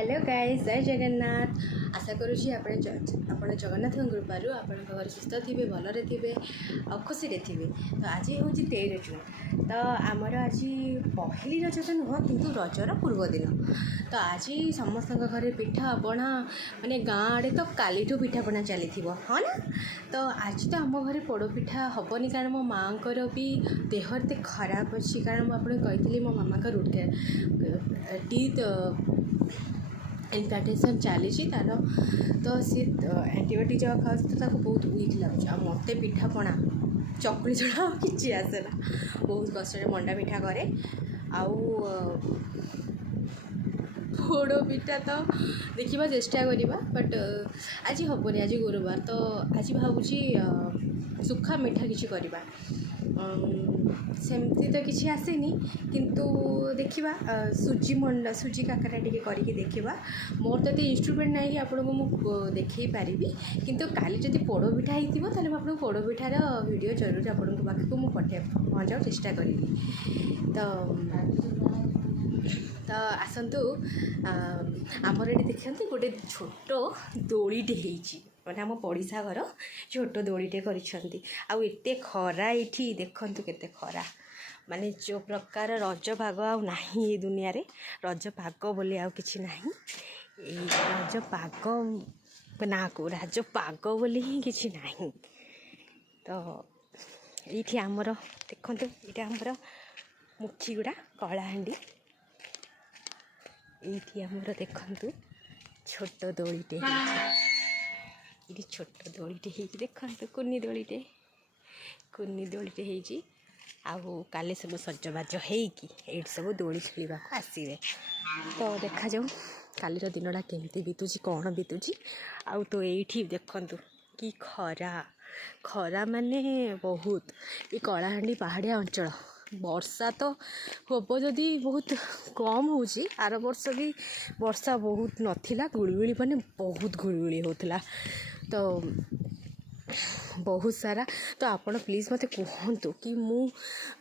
Hello guys, जय जगन्नाथ। आशा करुँची आपण जगन्नाथ कृपार आपण घर सुस्थ थे भलरे थे खुशी थे। तो आज हूँ 13 जून। तो आमर आज पहली रज तो नुह कि रजर पूर्व दिन। तो आज समस्त घर पिठा पणा माने गाँ आड़े तो काली पिठापणा चली हाँ ना। तो आज तो आम घर पोड़पिठा हेनी कारण मो माँ भी देह एत खराब अच्छी कारण मुझे कही मो मामा का रूट टीथ इन्फेक्शन चली तार तो सी एंटीबायोटिक जगह खाऊ तो बहुत वीक लगुच। आ मत पिठापणा चकुली छड़ा कि आसेना बहुत कष्ट मंडा पिठा करे पोड़ पिठा तो देखा चेष्टा करवा बट आज हेनी। आज गुरुवार तो आज भावुची सुखा मिठा किसी करवा सेमती तो किसी आसेनी किंतु देखा सुजी काकरा टी करके देखा। मोर तो इंस्ट्रुमेंट ना कि आपको मुझे देखे पारि किंतु काली जदि पोड़ पिठा होता है आपको पोड़ पिठार वीडियो जरूर आपको पाखक मुझे पहुँचा चेष्टा करी। तो आसतु आमर ये देखते गोटे छोट दोलीटे मैंने आम पड़िशा घर छोट दोलीटे करते खरा ये देखु केते खरा माने जो प्रकार रज पाग आ ये दुनिया रे रज पाग बोली आ कि रज पाग ना को रज पाग बोली ही कि ना। तो ये आमर देखु ये आमर मुखीगुड़ा कलाहांडी ये आमर देखु छोट दोलीटे ये छोट दोलीटे देखु कुनी दोलीटे आउ काले सब सजबाज होती सब दोली खेलने को आसवे। तो देखा जाऊ कालीर दिनटा केमती बीतुची कौन बीतुची आउ तो ये देखु कि खरा माने बहुत ये कलाहांडी पहाड़िया अंचल वर्षा तो हम जदि बहुत कम हो आर वर्ष भी वर्षा बहुत नथिला गुड़गुड़ी माने बहुत गुड़गुड़ी होता। तो बहुत सारा तो आपण प्लीज़ मत कहतु कि मु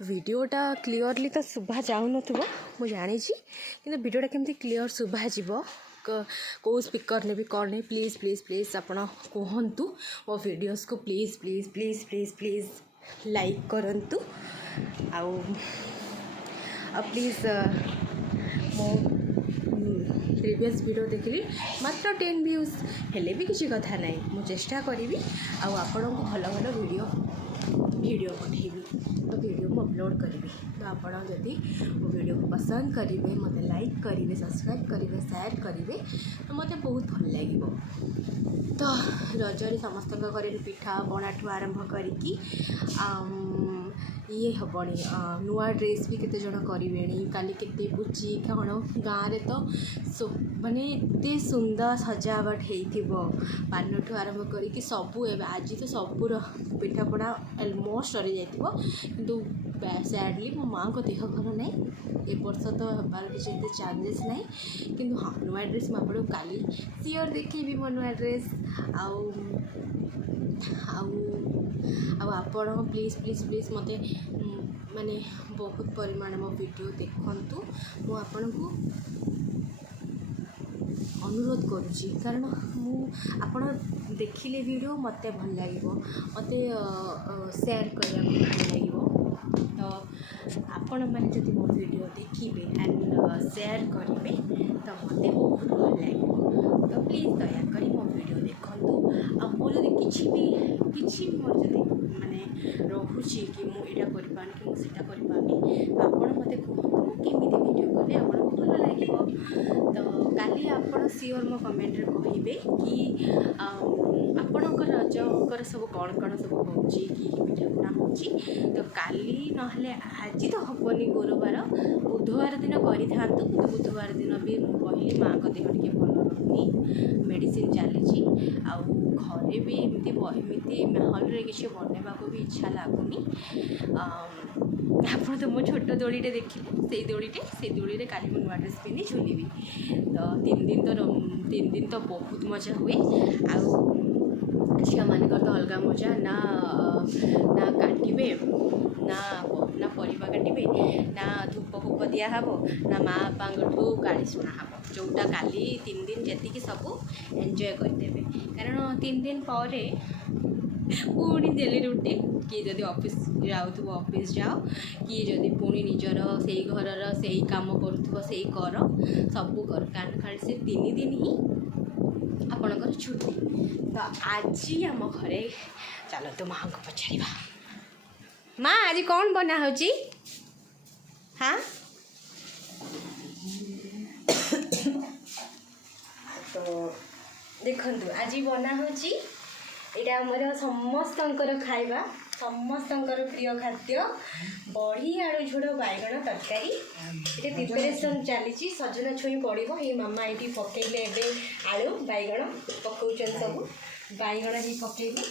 वीडियोटा क्लीयरली तो शुभा जाऊन थो जानी कि वीडियोटा केमती क्लीयर शुभा जीव कौ स्पीकर ने भी कौन नहीं प्लीज़ प्लीज़ प्लीज़ आपण कहतु मो वीडियोस को please please please please please like करंतु आउ प्लीज़ मो प्रीवियस वीडियो देखिली मात्र 10 व्यूज हेले भी किसी कथा ना मुझे चेष्टा करी आपण को भल भल वीडियो पठेबी तो वीडियो को अपलोड करी। तो आपण जदि मो वीडियो को पसंद करेंगे मत लाइक करेंगे सब्सक्राइब करेंगे शेयर करेंगे तो मत बहुत भल लगे। तो रजरे समस्त घर पिठा पणाठू आरंभ करी ये हेनी नुआ ड्रेस भी केते जण करें काली केते पूची कौन गाँव में तो माने एते सुंदर सजावट हो पानठू आरंभ करी सबू आज तो सबूर पिठापणा अलमोस्ट सरी जाइए किंतु सैडली मो माँ को देह भल ना ए वर्ष तो हबार किसी चार्जेस ना कि हाँ नुआ ड्रेस मुझे काली सियोर देखी मो नुआ ड्रेस आपण प्लीज़ प्लीज़ प्लीज़ मते माने बहुत परिमाण मो वीडियो देखंतु मु आपण को अनुरोध करुँची कारण आपण देखिले वीडियो मते भल लगे मते शेयर करने भल लगे। तो आपण मैंने जब मो वीडियो देखिए एंड शेयर करेंगे तो मते बहुत भल लगे। तो प्लीज़ दयाकोरी मो वीडियो देखंतु आ मोर जदि किछि मोर जदि माने रोची कि मुझा करपानी कि मुझे करपानी तो आपण मते कहतु केमिति वीडियो कले आपन भल लगे। तो काली आपण सियोर मो कमेंट रे कहिबे कि आपणकर रजकर सब कौन सब होची कि पिठापणा होची। तो काली नहले आज तो हेनी गुरुवार बुधवार दिन करि थांतु बुधवार दिन भी कहली माँ को देह टिके भल रहुनी मेडिसिन चली घरे भी एमती महल रे किसी बनवा को भी इच्छा लगुनि। आप तो मो छोट दोलीटे देखिले से दोली काली नुआ ड्रेस पिंधि झुलिबी। तो 3 दिन तो बहुत मजा हुए झील मानक तो अलग मजा ना ना काटे ना ना परिवा काटे ना धूप फूप दिहब ना माँ बापा गाड़ी शुणा हम जोटा काली 3 दिन जी सब एंजॉय करदे कारण 3 दिन पर पुणी डेली रूटीन किए जदि ऑफिस जाऊ ऑफिस जाओ किए जदि पुणी निजर से घर से काम करूँ से कर सब कर कारण खाली से 3 दिन ही आपणकर छुट्टी। तो आज आम घरे चलो तो माँ को पचार माँ आज कौन बना हो हाँ तो देखु आज बना हो यहाँ आमर समस्तंकर खाइबा समस्तंकर प्रिय खाद्य बड़ी आलू झोड़ बैगण तरकारी ये प्रिपेरेसन चली सजना छुई पड़ो ये मामा ये पकईले आलू बैगण पकाउन सब बैगण ही पकईले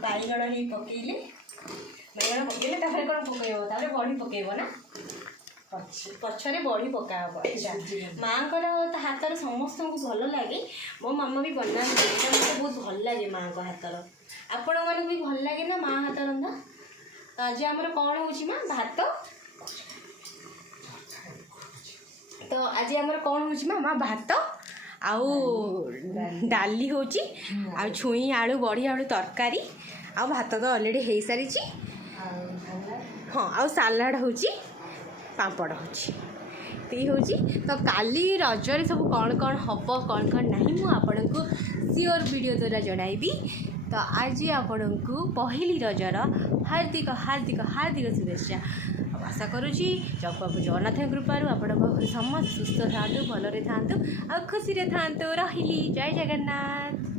बैगण ही पकईले बैगण पकईले कौन पकड़ बड़ी पकईब ना पछरे बड़ी पका माँ को हाथ समस्त को भल लगे मो मामा भी बना मत बहुत भल लगे माँ को हाथ आपण मन भी भल लगे ना माँ हाथ रंधा। तो आज आमर कौन हो माँ भात तो आज आमर कौन हो माँ भात आउ डाली हो छुई आलू बड़ी आलू तरकारी आ भात तो ऑलरेडी हो सारी हाँ आउ सालाड हो पापड़ हो तो काली रजरे सब कौन कौन हम कौन कौन ना मुझे को सियोर वीडियो द्वारा जनइबी। तो आज आपण को पहली रजर हार्दिक हार्दिक हार्दिक शुभेच्छा आशा करुँची जग बाबू जगन्नाथ कृपारू आपण समस्त सुस्थ था भलरे था आ खुशी था रही जय जगन्नाथ।